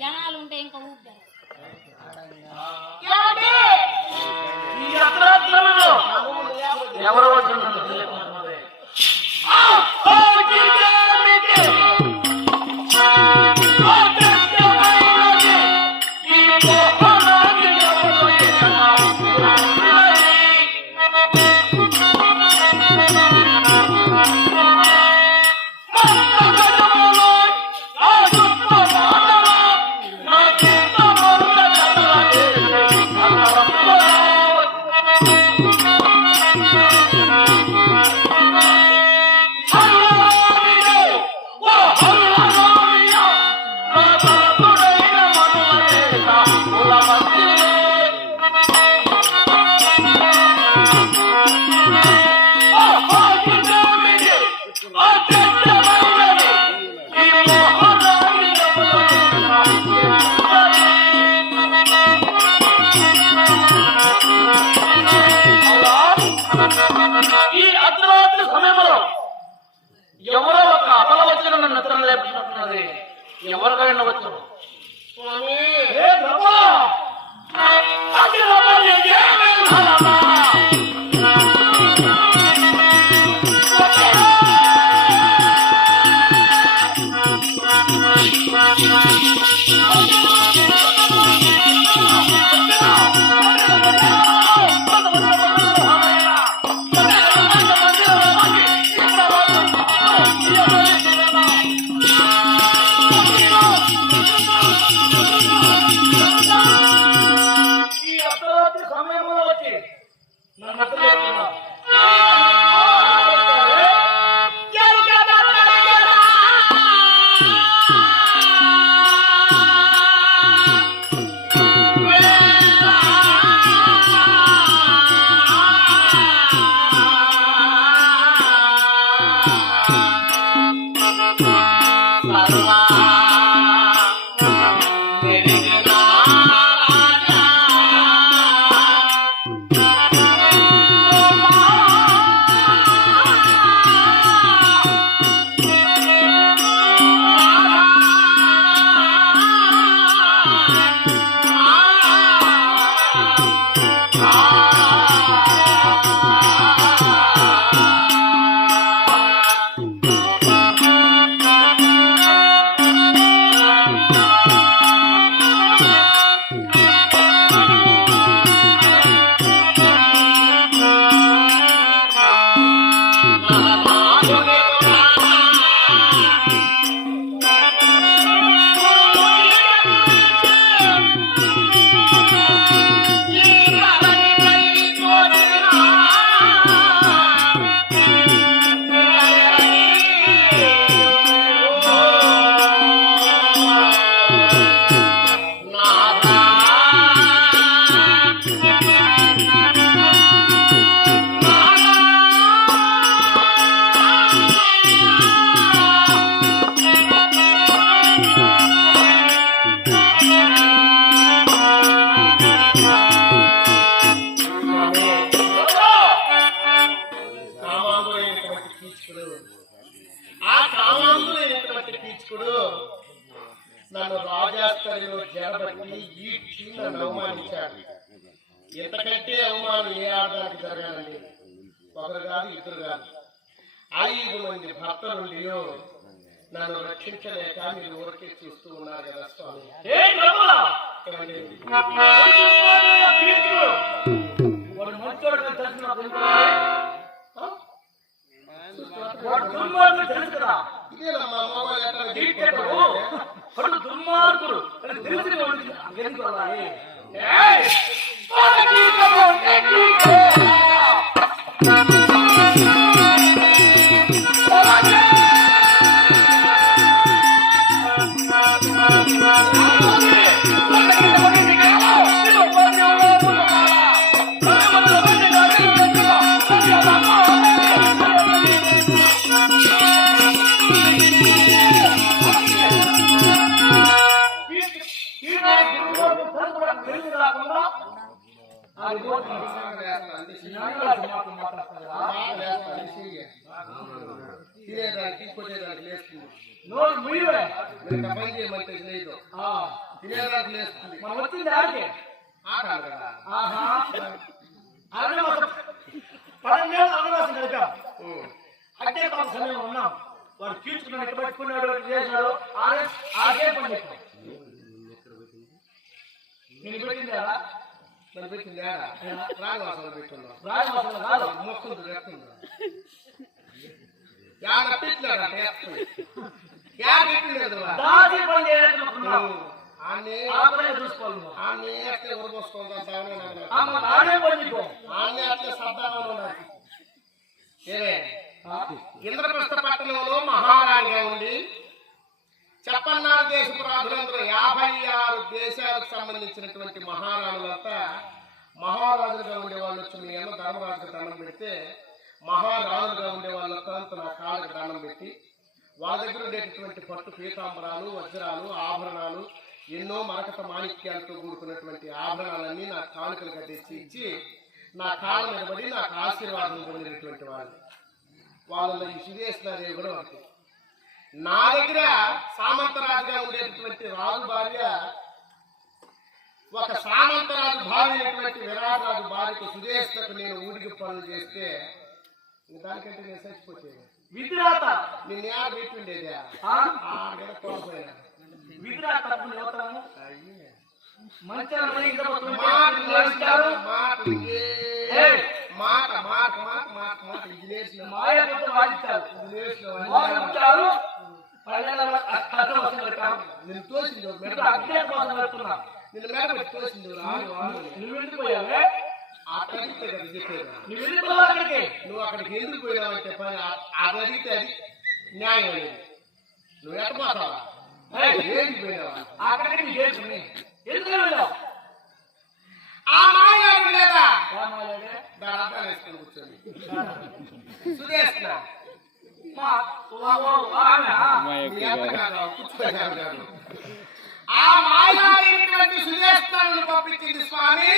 జనాలు ఉంటే ఇంకా ఊపుతారు. ఎవరో ఎవరో ఒక అపల వచ్చిన నిద్ర లేపుతున్నది. ఎవరికైనా వచ్చు కీచుకుడు, ఆ కామాంధులైనటువంటి కీచుకుడు నన్ను రాజాస్థలిలో జరబట్టి ఈడ్చి నన్ను అవమానించాడు. ఇంతకంటే అవమానం ఏ ఆడదానికి జరగాలని ఒకరు కాదు ఇద్దరు కాదు 5 మంది భర్త నుండి నన్ను రక్షించలేక మీరు ఊరికే చూస్తూ ఉన్నారు కదా స్వామి. ఇదేనమ్మా మొబైల్ దుర్మార్గుడు తినేదానికి కొట్టేదానికి లేస్తుంది, పని చేయమంటే లేదు, తినేదానికి లేస్తుంది. వచ్చింది ఆడికి ఆట కదా 12 ఏళ్ళు అన్నవాసం కలిపా అట్టే కొంత సమయం ఉన్నాం. వాడు కీర్చుకున్నాడు, ఎక్కడ పట్టుకున్నాడు, చేశాడు, ఆడే పని చెప్పాడు. నేను పెట్టింది ఎలా నన్ను పెట్టింది రాజవాసంలో పెట్టున్నాం. రాజవాసంలో కాదు, మొక్కలు పెడుతుందా యాడ పెట్టినాడంటే దాచి పని చేయాలనుకున్నావు. చూసుకోవాలి ఇంద్రప్రస్థ పట్టణంలో మహారాణిగా ఉండి చెప్పన్నాడు దేశపు రాజులందరూ 56 దేశాలకు సంబంధించినటువంటి మహారాణులంతా మహారాజులుగా ఉండే వాళ్ళు వచ్చి మీ అన్న ధర్మరాజుకు దండం పెడితే మహారాజులుగా ఉండే వాళ్ళంతా నా కాళ్ళకి దండం పెట్టి వాళ్ళ దగ్గర ఉండేటటువంటి పట్టు పీతాంబరాలు, వజ్రాలు, ఆభరణాలు, ఎన్నో మరకత మాణిక్యాలతో కూడుకున్నటువంటి ఆభరణాలన్నీ నా కానుకలుగా తెచ్చి ఇచ్చి నా కాళ్ళ మీద పడి నాకు ఆశీర్వాదం పొందినటువంటి వాళ్ళు. వాళ్ళలో ఈ సురేశ్వరదేవి కూడా ఒకటి. నా దగ్గర సామంతరాజుగా ఉండేటటువంటి రాజు భార్య, ఒక సామంతరాజు భార్య అయినటువంటి విరాటరాజు భార్యకు సురేశ్వరకు నేను ఊరికి పనులు చేస్తే దానికంటే నేను చచ్చిపోతాను. విధిరాత నిన్న యాడ పెట్టుండేదా కోల్పోయినా విధిరాత మాట మాట మాట మాట మాట మాట ఇంజనీర్స్ నేను తోసింది నిన్ను మేడ పెట్టి తోసింది అక్కడికి చెప్పేదా నువ్వు అక్కడికి ఎందుకు పోయినావంటే పని అది అడిగితే అది న్యాయం అనేది. నువ్వు ఎట్టపోతావా ఏంటి పోయినావా ఆ మాయలాడు లేదా దాని అర్థాలు వేసుకొని కూర్చొని సురేష్ కూర్చోగారు ఆ మాయలాడినటువంటి సురేష్ను పంపించింది స్వామి.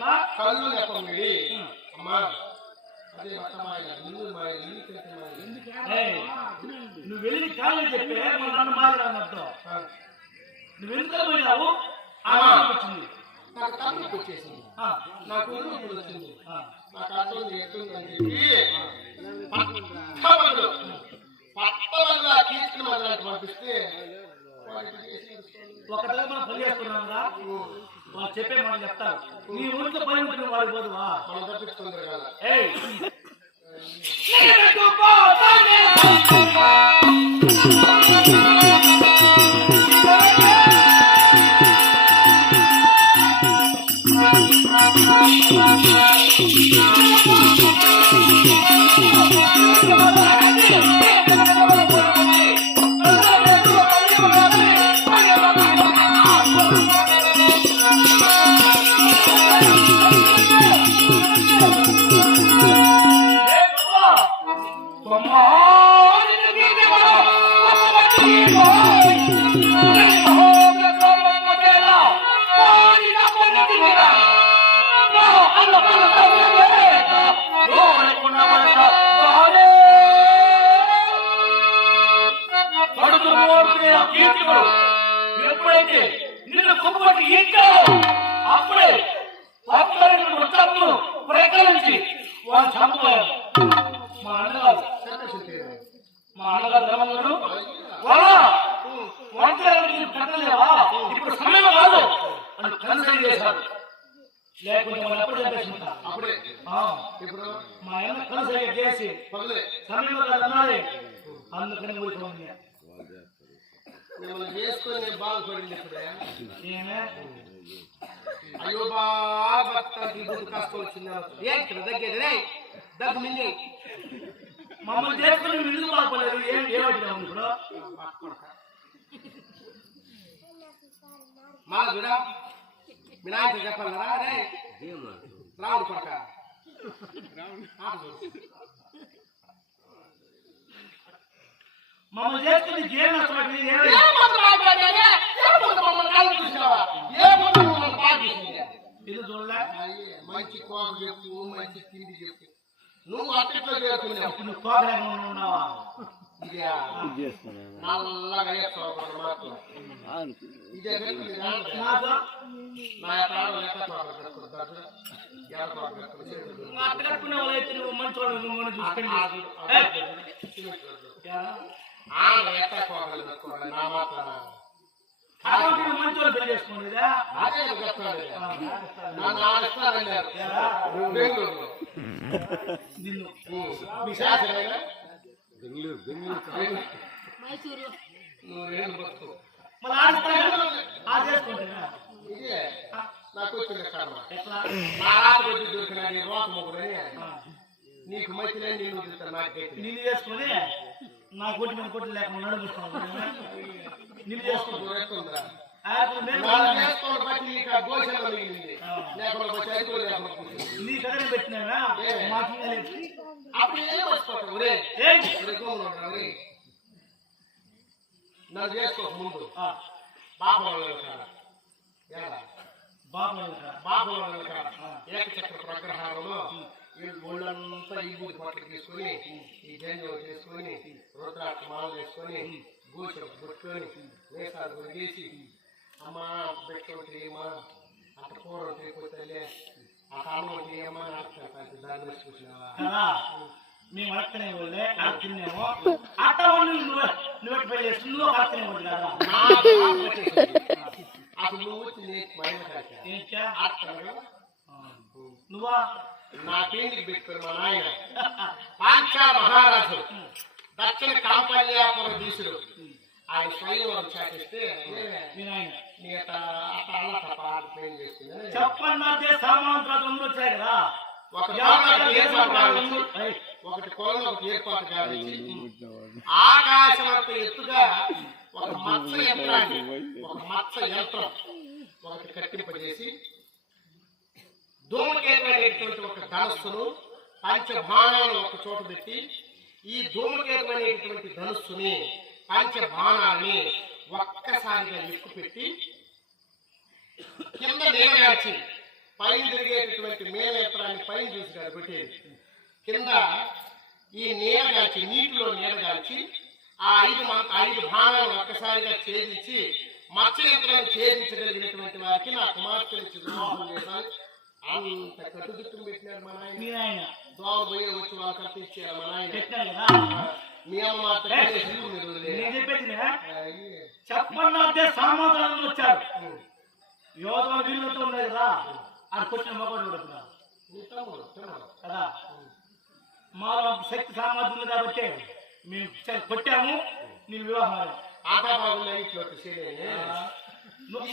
నా కళ్ళు నెప్పమిడి అమ్మా అదే అత్తమాయ నిన్ను మాయ నిన్ను తెలిసిన ఏయ్, నువ్వు వెళ్ళి కాళ్ళు చెప్పే మన నన్ను మాట్లాడన్నట్టు నువ్వు ఎందుకు పోయినావు వచ్చింది నాకు తమ్ముడికి వచ్చేసింది నాకు ఊరు వచ్చింది నాకు అర్థం ఎట్టుందని చెప్పి పట్టవల్ల తీసుకుని మనకి పంపిస్తే ఒకటిగా మనం పని చేసుకున్నాంగా వాళ్ళు చెప్పే మాట చెప్తారు నీ ఊరితో పని ఉంటుంది వాడి పోదువా మనం తప్పించుకుంటారు కదా ఏయ్ ఎప్పుడైతే నిన్ను కొమ్మటి ఈడ్చావో అప్పుడే ప్రకటించి వాళ్ళు చంపుతారు మా అన్నగారు ధర్మంలో కట్టలేవా ఇప్పుడు సమయం కాదు అని కన్సల్ట్ చేశారు లేకుంటే వాళ్ళు ఎప్పుడు చెప్పేసుకుంటా అప్పుడే ఇప్పుడు మా అన్న కన్సల్ట్ చేసి సమయం కాదు అన్నది అందుకని ఊరుకోండి మిమ్మల్ని చేసుకొని నేను బాగుపడింది ఇప్పుడే ఏమే అయ్యో బాగా కష్టం వచ్చింది ఏంటి దగ్గర దగ్గు మింగి మమ్మల్ని చేసుకుని ఎందుకు బాగుపడలేదు ఏమవుతున్నాం ఇప్పుడు మా చూడా మీ నాయన చెప్పాలరా రే రావుడు కొడక మమ్మల్ని చేసుకుని ఏం నష్టపడి ఇది చూడలే మంచి కోపం చెప్పు మంచి తిండి చెప్పు నువ్వు అట్టిట్లో చేరుకున్నావు నువ్వు కోపంగా ఉన్నావా నల్లగా వేసుకోవాలి మాత్రం ఇదే నా ప్రాణం అట్టకట్టుకునే వాళ్ళైతే నువ్వు మంచి నువ్వు చూసుకొని నా మాత్రం మంచి వాళ్ళు పెళ్లి చేసుకునేదా అదే చెప్తాను నన్ను ఆడిస్తానన్నారు బెంగళూరులో మీ శాసనైనా మైసూరు నువ్వేం బతుకు ఇదే నాకు వచ్చిన కర్మ నా రాత్రి దొరికిన రోత మొగుడని నీకు మంచిలే నేను నీళ్ళు చేసుకుని నా కొట్టి మీద కొట్టి లేకుండా నడుపుతున్నాను నీళ్ళు చేసుకుంటూ నీ కథనే పెట్టినా మాకు నన్ను చేసుకోక ముందు బాపల ఏకచక్ర ప్రగ్రహారంలో ఒళ్ళంతా ఈ బూది పట్ల తీసుకొని ఈ జంజం చేసుకొని రుద్రాక్ష మాలు వేసుకొని గూచె కొట్టుకొని వేసాలు కొట్టేసి అమ్మా పెట్టుకుంటే ఏమా అంత కూర తీయకపోతే ఆ కాలం ఏమా దాన్ని వేసి కూర్చున్నావా మేము అడక్కనే వాళ్ళే తిన్నాము అట్ట నువ్వు పెళ్లి చేసి నువ్వు అడక్కనే వాళ్ళు కదా అసలు నువ్వు నువ్వా నా పేరుకి పెట్టుకుని మా నాయన పాంచాల మహారాజు దక్షిణ కాంపల్యాపుర దీసుడు ఆయన స్వయంవరం చాటిస్తే చెప్పండి సామాంతరాలు వచ్చాయి కదా ఒకటి కోళ్ళ ఒకటి ఏర్పాటు కావాలి ఆకాశమంత ఎత్తుగా ఒక మత్స్య యంత్రాన్ని ఒక మత్స్య యంత్రం ఒకటి కట్టింపజేసి ధూమకేతు అనేటువంటి ఒక ధనస్సును పంచబాణాలను ఒక చోట పెట్టి ఈ ధూమకేతు అనేటువంటి ధనుస్సుని పంచబాణాలని ఒక్కసారిగా ఎక్కుపెట్టి కింద నీలగాల్చి పైన తిరిగేటటువంటి మేల యంత్రాన్ని పైన చూసి కాదు పెట్టేది. కింద ఈ నీడగాల్చి, నీటిలో నీడగాల్చి ఆ 5 భాగాలను ఒక్కసారిగా ఛేదించి మత్స్య యంత్రాన్ని ఛేదించగలిగినటువంటి వారికి నా కుమార్తెని వివాహం చేశాను. అంత కట్టుదిట్టం పెట్టినారు మా నాయన. మీ ఆయన దోమ పోయే వచ్చి వాళ్ళు కట్టించారు మా నాయన. పెట్టారు కదా. మీ అమ్మ మాత్రం నేను చెప్పేది చెప్పన్నదే సామాధానం వచ్చారు. యోధన వీళ్ళతో ఉన్నాయి కదా, ఆడికొచ్చిన మొగడు కూడా కదా. మా శక్తి సామర్థ్యం ఉంది కాబట్టి మేము కొట్టాము, నేను వివాహం ఆటా బాగున్నాయి.